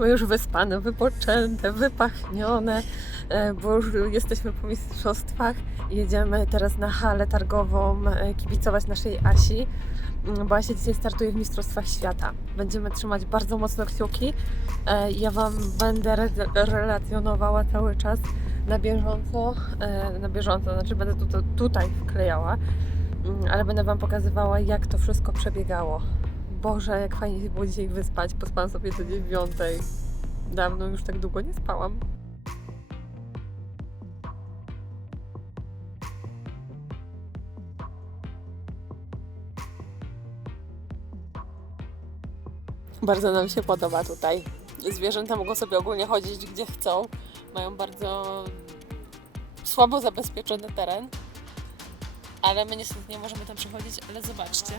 My już wyspane, wypoczęte, wypachnione, e, bo już jesteśmy po mistrzostwach. Jedziemy teraz na halę targową e, kibicować naszej Asi, mm, bo Asia dzisiaj startuje w Mistrzostwach Świata. Będziemy trzymać bardzo mocno kciuki. E, Ja Wam będę re- relacjonowała cały czas na bieżąco, na bieżąco, znaczy będę tu, tutaj wklejała, mm, ale będę Wam pokazywała, jak to wszystko przebiegało. Boże, jak fajnie się było dzisiaj wyspać. Pospałam sobie do dziewiątej. Dawno już tak długo nie spałam. Bardzo nam się podoba tutaj. Zwierzęta mogą sobie ogólnie chodzić gdzie chcą. Mają bardzo słabo zabezpieczony teren. Ale my niestety nie możemy tam przechodzić, ale zobaczcie.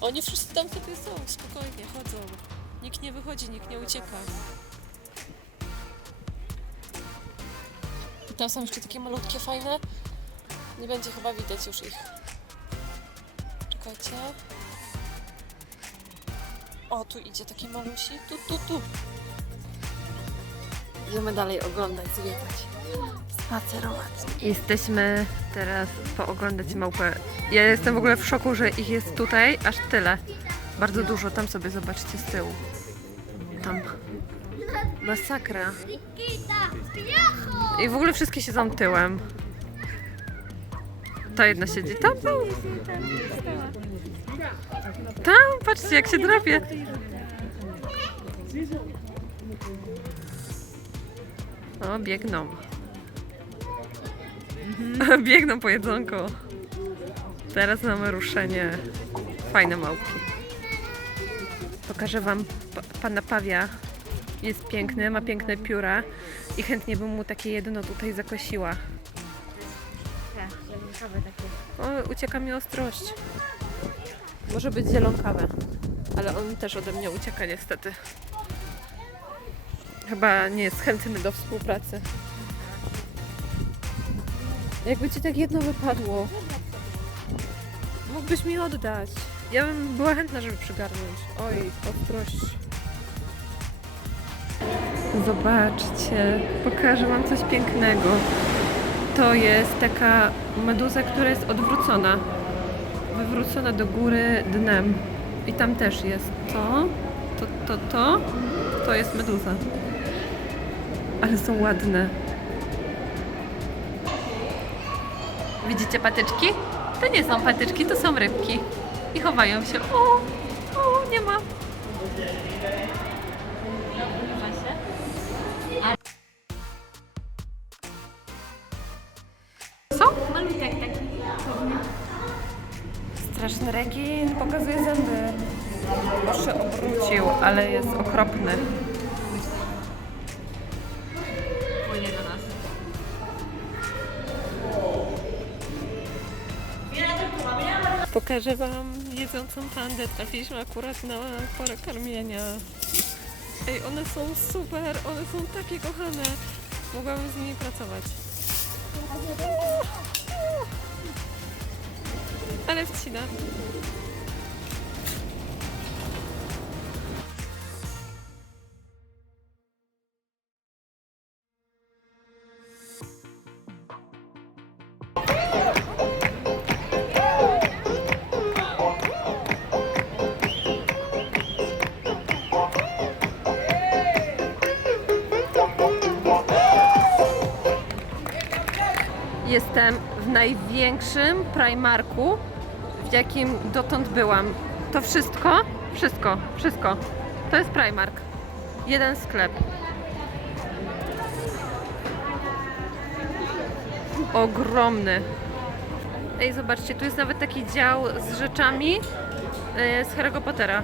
Oni wszyscy tam sobie są, spokojnie chodzą. Nikt nie wychodzi, nikt nie ucieka. I tam są jeszcze takie malutkie, fajne. Nie będzie chyba widać już ich. Czekajcie. O, tu idzie taki malusi. Tu, tu, tu. Idziemy dalej oglądać, zwiedzać. Spacerować. Jesteśmy teraz pooglądać małpę. Ja jestem w ogóle w szoku, że ich jest tutaj aż tyle. Bardzo dużo. Tam sobie zobaczcie z tyłu. Tam. Masakra. I w ogóle wszystkie siedzą tyłem. Ta jedna siedzi tam, tam. Tam, patrzcie jak się drapie. O, biegną. biegną po jedzonko. Teraz mamy ruszenie. Fajne małpki. Pokażę wam pa- pana Pawia. Jest piękny, ma piękne pióra i chętnie bym mu takie jedno tutaj zakosiła. O, ucieka mi ostrość. Może być zielonkawę, ale on też ode mnie ucieka niestety. Chyba nie jest chętny do współpracy. Jakby ci tak jedno wypadło. Mógłbyś mi oddać. Ja bym była chętna, żeby przygarnąć. Oj, ostrość. Zobaczcie, pokażę wam coś pięknego. To jest taka meduza, która jest odwrócona. Wywrócona do góry dnem. I tam też jest to, to, to, to. To jest meduza. Ale są ładne. Widzicie patyczki? To nie są patyczki, to są rybki. I chowają się. O, o, nie ma. Co? Malutek. Straszny rekin pokazuje zęby. Bo się obrócił, ale jest okropny. Pokażę Wam jedzącą pandę. Trafiliśmy akurat na porę karmienia. Ej, one są super, one są takie kochane. Mogłabym z nimi pracować. Ale wcina. Jestem w największym Primarku, w jakim dotąd byłam. To wszystko, wszystko, wszystko. To jest Primark. Jeden sklep. Ogromny. Ej, zobaczcie, tu jest nawet taki dział z rzeczami yy, z Harry'ego Pottera.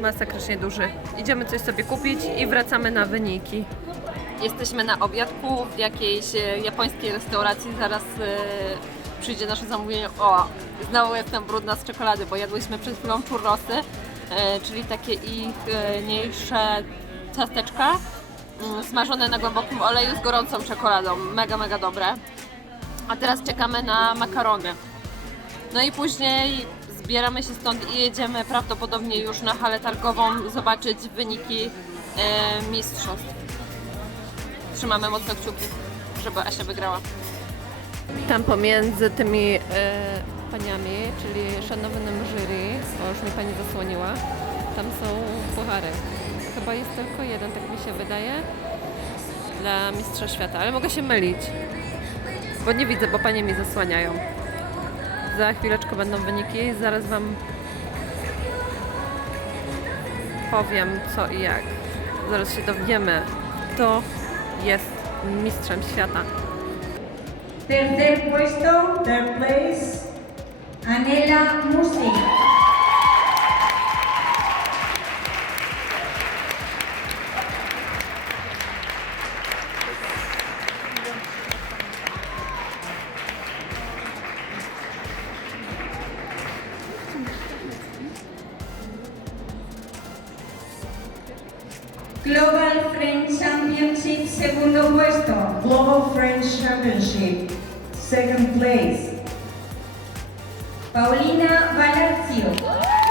Masakrycznie duży. Idziemy coś sobie kupić i wracamy na wyniki. Jesteśmy na obiadku w jakiejś e, japońskiej restauracji. Zaraz e, przyjdzie nasze zamówienie. O, znowu jestem brudna z czekolady, bo jadłyśmy przed chwilą churrosy, e, czyli takie ich mniejsze ciasteczka mm, smażone na głębokim oleju z gorącą czekoladą. Mega, mega dobre. A teraz czekamy na makarony. No i później zbieramy się stąd i jedziemy prawdopodobnie już na halę targową zobaczyć wyniki mistrzostw. Trzymamy mocno kciuki, żeby Asia wygrała. Tam pomiędzy tymi e, paniami, czyli szanownym jury, bo już mi pani zasłoniła, tam są puchary. Chyba jest tylko jeden, tak mi się wydaje, dla mistrza świata, ale mogę się mylić, bo nie widzę, bo panie mi zasłaniają. Za chwileczkę będą wyniki, zaraz wam powiem co i jak. Zaraz się dowiemy, kto jest mistrzem świata. Tercer puesto, Third place, Anela Musi. Global Championship, segundo puesto. Global French Championship, second place. Paulina Valazio.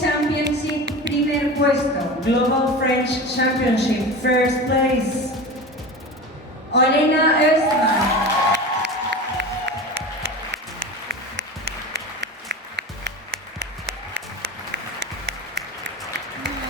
Championship, primer puesto. Global French Championship, first place. Olena Östman.